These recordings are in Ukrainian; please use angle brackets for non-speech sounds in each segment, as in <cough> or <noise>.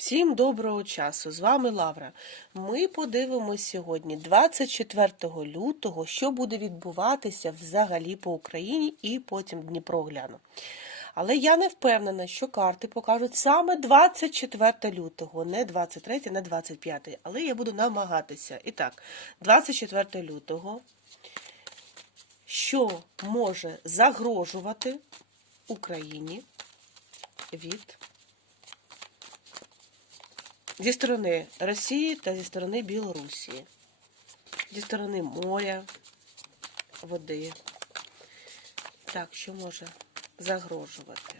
Всім доброго часу! З вами Лавра. Ми подивимось сьогодні, 24 лютого, що буде відбуватися взагалі по Україні і потім Дніпро гляну. Але я не впевнена, що карти покажуть саме 24 лютого, не 23, не 25. Але я буду намагатися. І так, 24 лютого, що може загрожувати Україні від зі сторони Росії та зі сторони Білорусі, зі сторони моря, води. Так, що може загрожувати?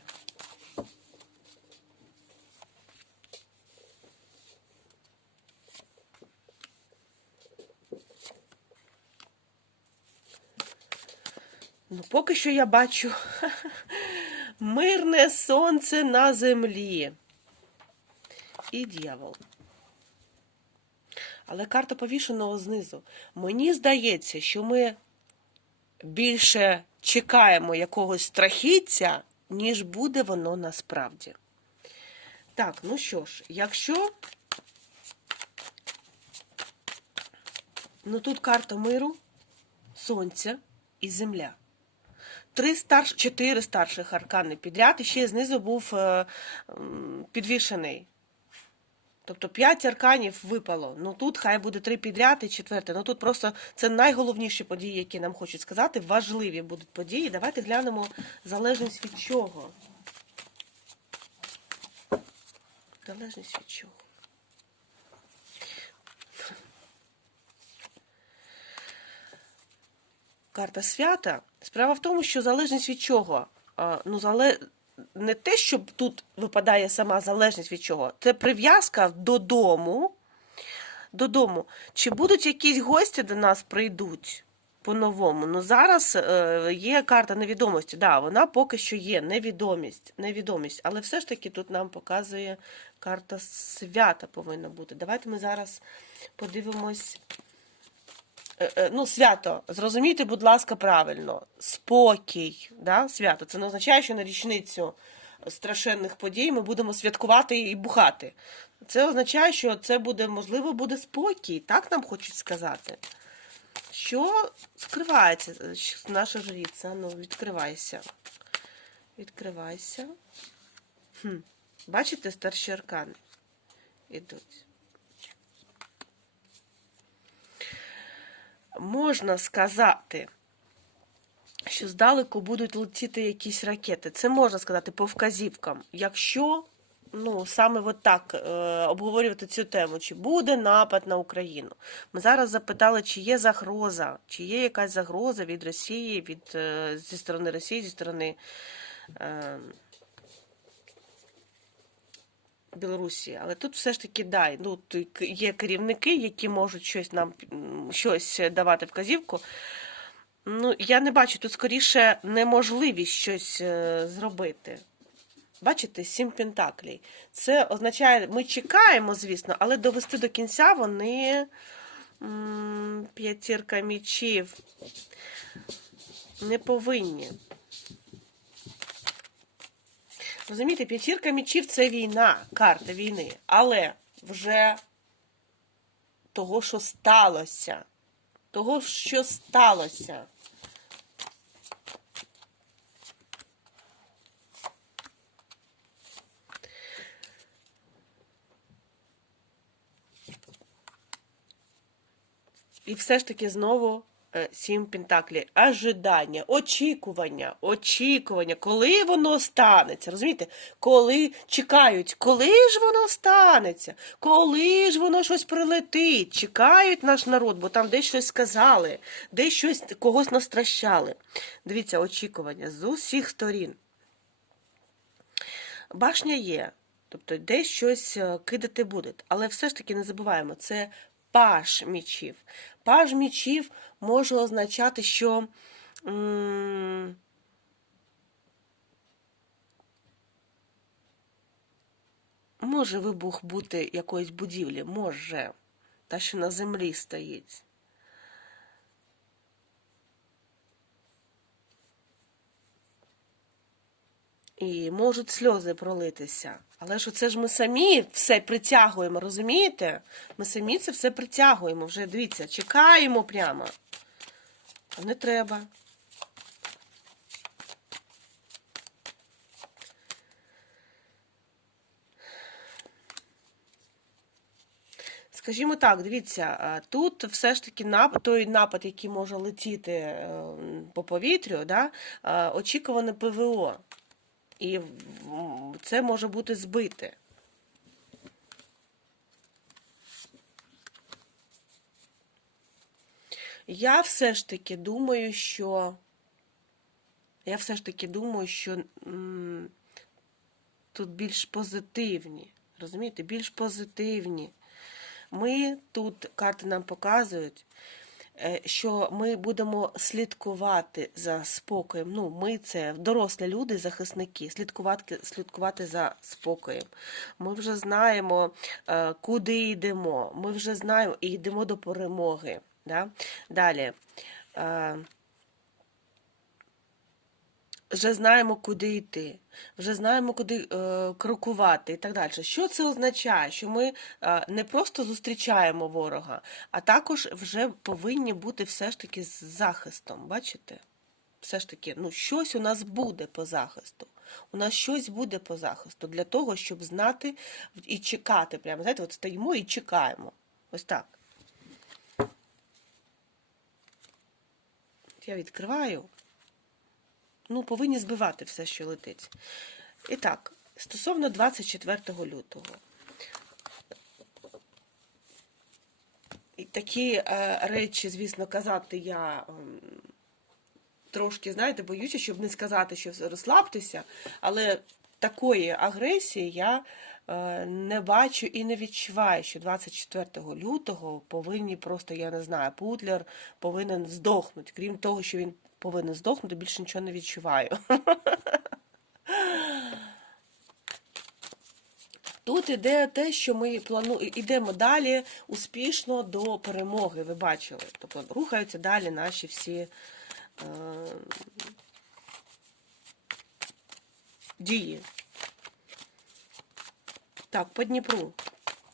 Ну, поки що я бачу <laughs> мирне сонце на землі і дьявол. Але карта повішеного знизу. Мені здається, що ми більше чекаємо якогось страхіття, ніж буде воно насправді. Так, ну що ж, якщо. Ну тут карта миру, сонця і земля. Три старш... Чотири старших аркани підряд, і ще знизу був е, підвішений. Тобто п'ять арканів випало. Ну тут хай буде три підряд і четверте. Ну тут просто це найголовніші події, які нам хочуть сказати. Важливі будуть події. Давайте глянемо залежність від чого. Залежність від чого. Карта свята. Справа в тому, що залежність від чого? Ну, зале... не те, що тут випадає сама залежність від чого, це прив'язка додому. Додому. Чи будуть якісь гості до нас прийдуть по-новому? Ну зараз е, є карта невідомості. Да, вона поки що є невідомість, невідомість, але все ж таки тут нам показує карта свята повинна бути. Давайте ми зараз подивимось. Е, е, Ну, свято, зрозумійте, будь ласка, правильно. Спокій, да? свято. Це не означає, що на річницю страшенних подій ми будемо святкувати і бухати. Це означає, що це буде, можливо, буде спокій. Так нам хочуть сказати. Що скривається наша жриця? Ну, відкривайся. Відкривайся. Хм. Бачите, старші аркани ідуть. Можна сказати, що здалеку будуть летіти якісь ракети. Це можна сказати по вказівкам. Якщо ну, саме от так е, обговорювати цю тему, чи буде напад на Україну. Ми зараз запитали, чи є загроза, чи є якась загроза від Росії, від, е, зі сторони Росії, зі сторони. Е, Білорусі, але тут все ж таки дай. Ну, є керівники, які можуть щось нам щось давати вказівку. Ну, я не бачу тут скоріше неможливість щось е, зробити. Бачите, сім пентаклей. Це означає, ми чекаємо, звісно, але довести до кінця вони п'ятірка мічів не повинні. Розумієте, п'ятірка мічів це війна, карта війни, але вже того, що сталося. Того, що сталося. І все ж таки знову сім пентаклів. Ожидання, очікування, очікування, коли воно станеться. Розумієте? Коли чекають, коли ж воно станеться, коли ж воно щось прилетить. Чекають наш народ, бо там десь щось сказали, десь щось когось настращали. Дивіться, очікування з усіх сторін. Башня є, тобто десь щось е, кидати будуть. Але все ж таки не забуваємо, це паж мічів. Паж мічів може означати, що. м, Може вибух бути якоїсь будівлі, може, та що на землі стоїть. І можуть сльози пролитися. Але ж це ж ми самі все притягуємо, розумієте? Ми самі це все притягуємо. Вже дивіться, чекаємо прямо. А не треба. Скажімо так, дивіться, тут все ж таки нап... той напад, який може летіти е, по повітрю, да, очікуване ПВО. І це може бути збите. Я все ж таки думаю, що. Я все ж таки думаю, що тут більш позитивні. Розумієте, більш позитивні. Ми тут карти нам показують, що ми будемо слідкувати за спокоєм. Ну, ми це дорослі люди, захисники, слідкувати, слідкувати за спокоєм. Ми вже знаємо, е, куди йдемо. Ми вже знаємо і йдемо до перемоги. Да? Далі. Вже знаємо, куди йти, вже знаємо, куди е, крокувати і так далі. Що це означає? Що ми е, не просто зустрічаємо ворога, а також вже повинні бути все ж таки з захистом. Бачите? Все ж таки, ну, щось у нас буде по захисту. У нас щось буде по захисту для того, щоб знати і чекати. Прямо, знаєте, от стоїмо і чекаємо. Ось так. Я відкриваю ну, повинні збивати все, що летить. І так, стосовно 24 лютого. Такі е, речі, звісно, казати я ем, трошки, знаєте, боюся, щоб не сказати, що розслабтеся, але такої агресії я е, не бачу і не відчуваю, що 24 лютого повинні просто, я не знаю, Путлер повинен здохнути. Крім того, що він повинен здохнути, більше нічого не відчуваю. Тут іде те, що ми плану... йдемо далі успішно до перемоги, ви бачили. Тобто рухаються далі наші всі е... дії. Так, по Дніпру,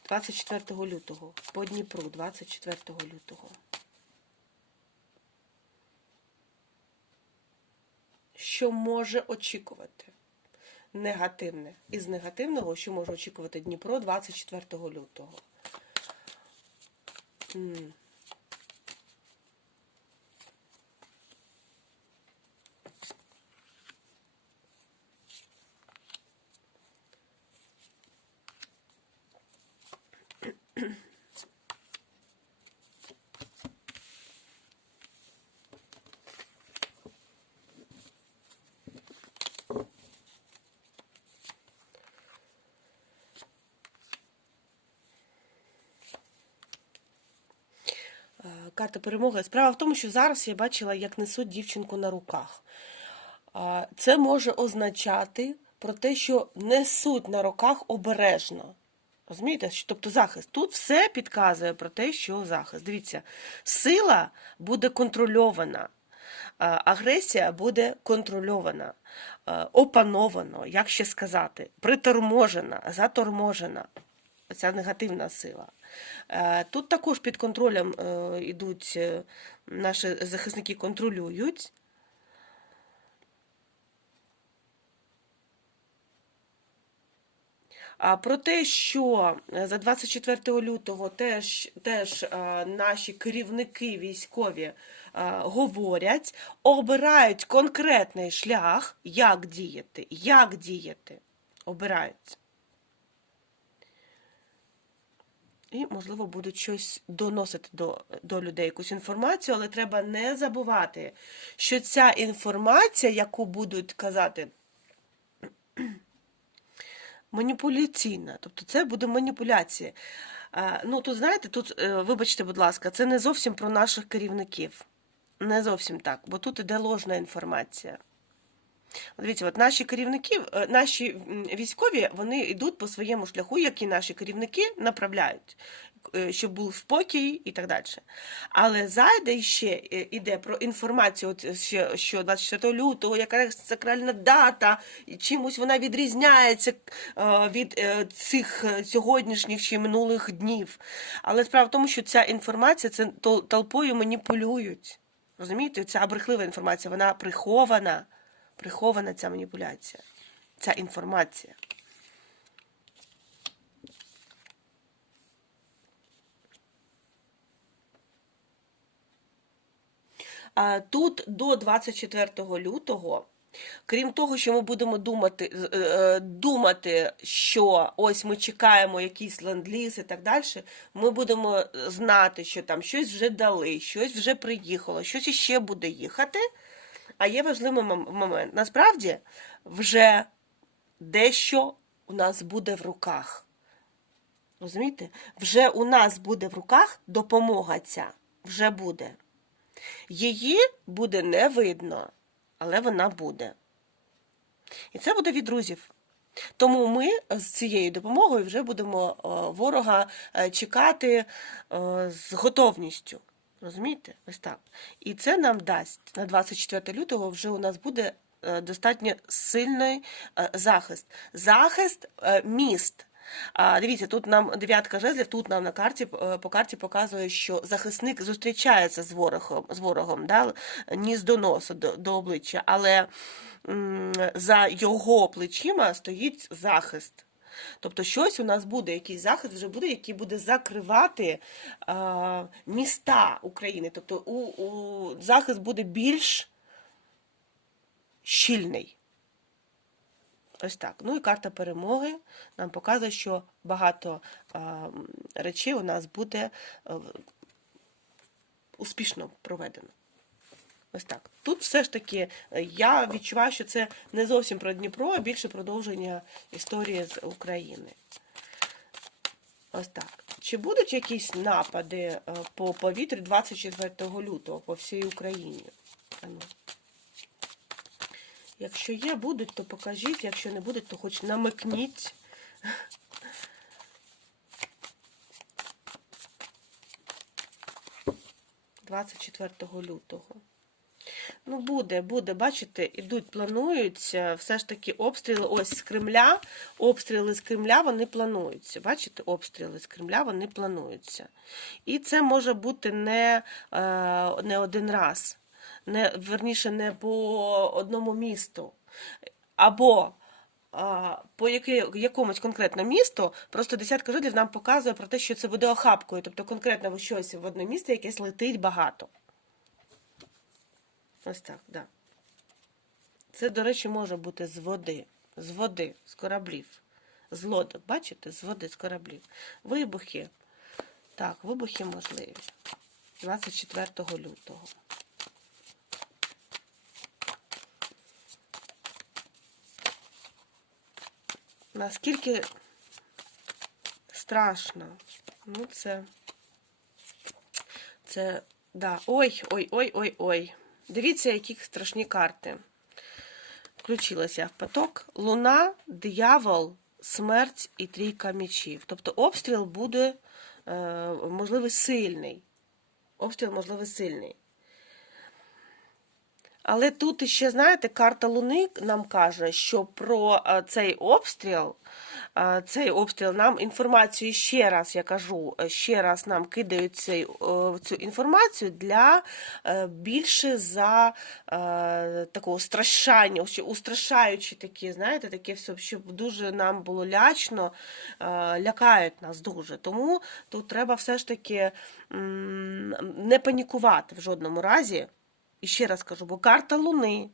24 лютого. По Дніпру, 24 лютого. Що може очікувати? Негативне. Із негативного, що може очікувати Дніпро 24 лютого. Карта перемоги. Справа в тому, що зараз я бачила, як несуть дівчинку на руках. Це може означати про те, що несуть на руках обережно. Розумієте? Тобто захист. Тут все підказує про те, що захист. Дивіться, сила буде контрольована, агресія буде контрольована, а, опановано, як ще сказати, приторможена, заторможена. Ця негативна сила. Е, Тут також під контролем е, йдуть е, наші захисники контролюють. А про те, що е, за 24 лютого теж, теж е, наші керівники військові е, говорять, обирають конкретний шлях, як діяти, як діяти. Обирають. І, можливо, будуть щось доносити до, до людей, якусь інформацію, але треба не забувати, що ця інформація, яку будуть казати, маніпуляційна. Тобто це буде маніпуляція. Ну, тут, знаєте, тут, е, вибачте, будь ласка, це не зовсім про наших керівників. Не зовсім так, бо тут іде ложна інформація. Дивіться, от наші керівники, е, наші військові, вони йдуть по своєму шляху, які наші керівники направляють, е, щоб був спокій і так далі. Але зайде ще е, іде про інформацію, от ще, що 24 лютого, яка сакральна дата, і чимось вона відрізняється е, від е, цих е, сьогоднішніх чи минулих днів. Але справа в тому, що ця інформація це толпою маніпулюють. Розумієте, ця брехлива інформація, вона прихована, прихована ця маніпуляція, ця інформація. Тут до 24 лютого, крім того, що ми будемо думати, е, е, думати, що ось ми чекаємо якийсь ленд-ліз і так далі, ми будемо знати, що там щось вже дали, щось вже приїхало, щось іще буде їхати. А є важливий момент. Насправді, вже дещо у нас буде в руках. Розумієте? Вже у нас буде в руках допомога ця. Вже буде. Її буде не видно, але вона буде. І це буде від друзів. Тому ми з цією допомогою вже будемо е, ворога е, чекати е, з готовністю. Розумієте? Ось так. І це нам дасть на 24 лютого вже у нас буде е, достатньо сильний е, захист. Захист е, міст. Дивіться, тут нам дев'ятка жезлів, тут нам на карті по карті показує, що захисник зустрічається з ворогом, з ворогом, да? ніс до носу, до, до обличчя, але м, за його плечима стоїть захист. Тобто щось у нас буде, якийсь захист вже буде, який буде закривати а, міста України. Тобто у, у, захист буде більш щільний. Ось так. Ну і карта перемоги нам показує, що багато а, речей у нас буде а, успішно проведено. Ось так. Тут все ж таки е, я відчуваю, що це не зовсім про Дніпро, а більше продовження історії з України. Ось так. Чи будуть якісь напади е, по повітрю 24 лютого по всій Україні? Ану. Якщо є, будуть, то покажіть. Якщо не будуть, то хоч намикніть. <laughs> Двадцять лютого. Ну, буде, буде, бачите, ідуть, плануються, все ж таки обстріли ось з Кремля, обстріли з Кремля, вони плануються. Бачите, обстріли з Кремля, вони плануються. І це може бути не, е, не один раз, не, верніше, не по одному місту. Або по якомусь конкретно місту, просто десятка жителів нам показує про те, що це буде охапкою. Тобто конкретно щось в одне місто якесь летить багато. Ось так, да. Це, до речі, може бути з води. З води, з кораблів. З лодок, бачите? З води, з кораблів. Вибухи. Так, вибухи можливі. 24 лютого. Наскільки страшно. Ну, це. Це. Да. Ой, ой, ой, ой, ой. Дивіться, які страшні карти. Включилася в поток. Луна, диявол, смерть і трійка мечів. Тобто обстріл буде, е, можливо, сильний. Обстріл, можливо, сильний. Але тут ще, знаєте, карта Луни нам каже, що про е, цей обстріл, цей обстріл нам інформацію ще раз, я кажу, ще раз нам кидають цей, цю інформацію для е, більше за е, такого страшання, ще устрашаючі такі, знаєте, таке все, щоб дуже нам було лячно, е, лякають нас дуже. Тому тут треба все ж таки не панікувати в жодному разі. І ще раз кажу, бо карта Луни.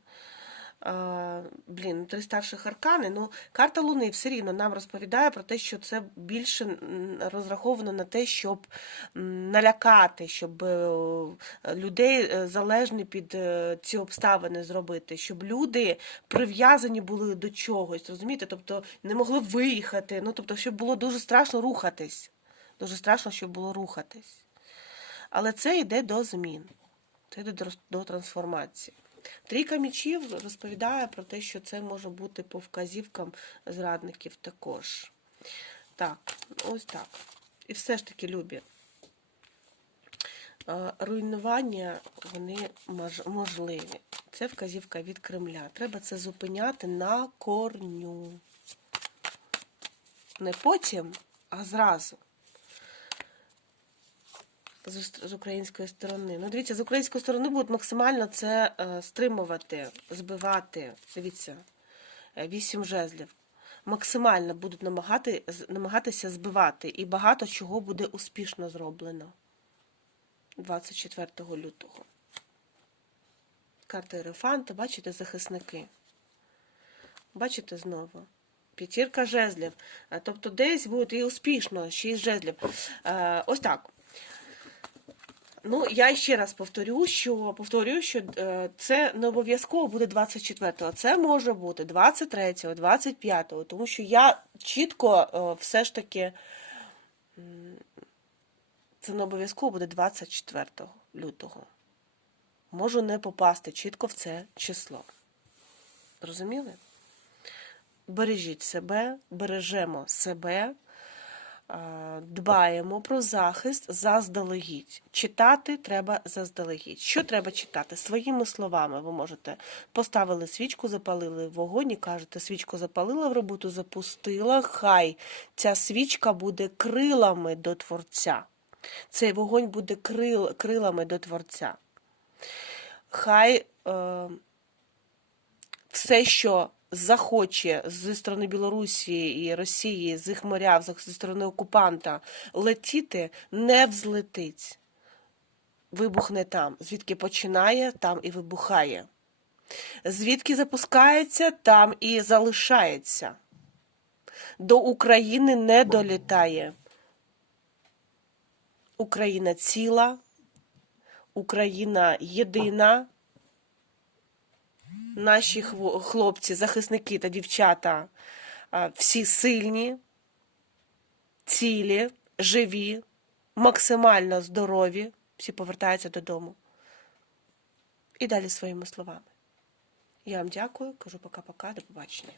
Блін, три старших аркани. Ну, карта Луни все рівно нам розповідає про те, що це більше розраховано на те, щоб налякати, щоб е, людей е, залежні під е, ці обставини зробити, щоб люди прив'язані були до чогось, розумієте? Тобто не могли виїхати. Ну, тобто, щоб було дуже страшно рухатись. Дуже страшно, щоб було рухатись. Але це йде до змін. Це йде до трансформації. Трійка мічів розповідає про те, що це може бути по вказівкам зрадників також. Так, ось так. І все ж таки, любі. Е, Руйнування вони можливі. Це вказівка від Кремля. Треба це зупиняти на корню. Не потім, а зразу. З, української сторони. Ну, дивіться, з української сторони будуть максимально це е, стримувати, збивати. Дивіться, е, вісім жезлів. Максимально будуть намагати, намагатися збивати. І багато чого буде успішно зроблено 24 лютого. Карта Єрофанта, бачите, захисники. Бачите знову? П'ятірка жезлів. Е, Тобто десь буде і успішно, шість жезлів. Ось так. Ну, я ще раз повторю, що повторюю, що е, це не обов'язково буде 24-го. Це може бути 23-го, 25-го, тому що я чітко е, все ж таки це не обов'язково буде 24 лютого. Можу не попасти чітко в це число. Зрозуміли? Бережіть себе, бережемо себе, дбаємо про захист заздалегідь. Читати треба заздалегідь. Що треба читати? Своїми словами ви можете поставили свічку, запалили вогонь і кажете, свічку запалила, в роботу запустила. Хай ця свічка буде крилами до Творця. Цей вогонь буде крил, крилами до Творця. Хай е, все, що захоче зі сторони Білорусі і Росії, з їх моря, з- зі сторони окупанта летіти, не взлетить. Вибухне там. Звідки починає, там і вибухає. Звідки запускається, там і залишається. До України не долітає. Україна ціла, Україна єдина. Наші хлопці, захисники та дівчата всі сильні, цілі, живі, максимально здорові, всі повертаються додому. І далі своїми словами. Я вам дякую, кажу пока-пока, до побачення.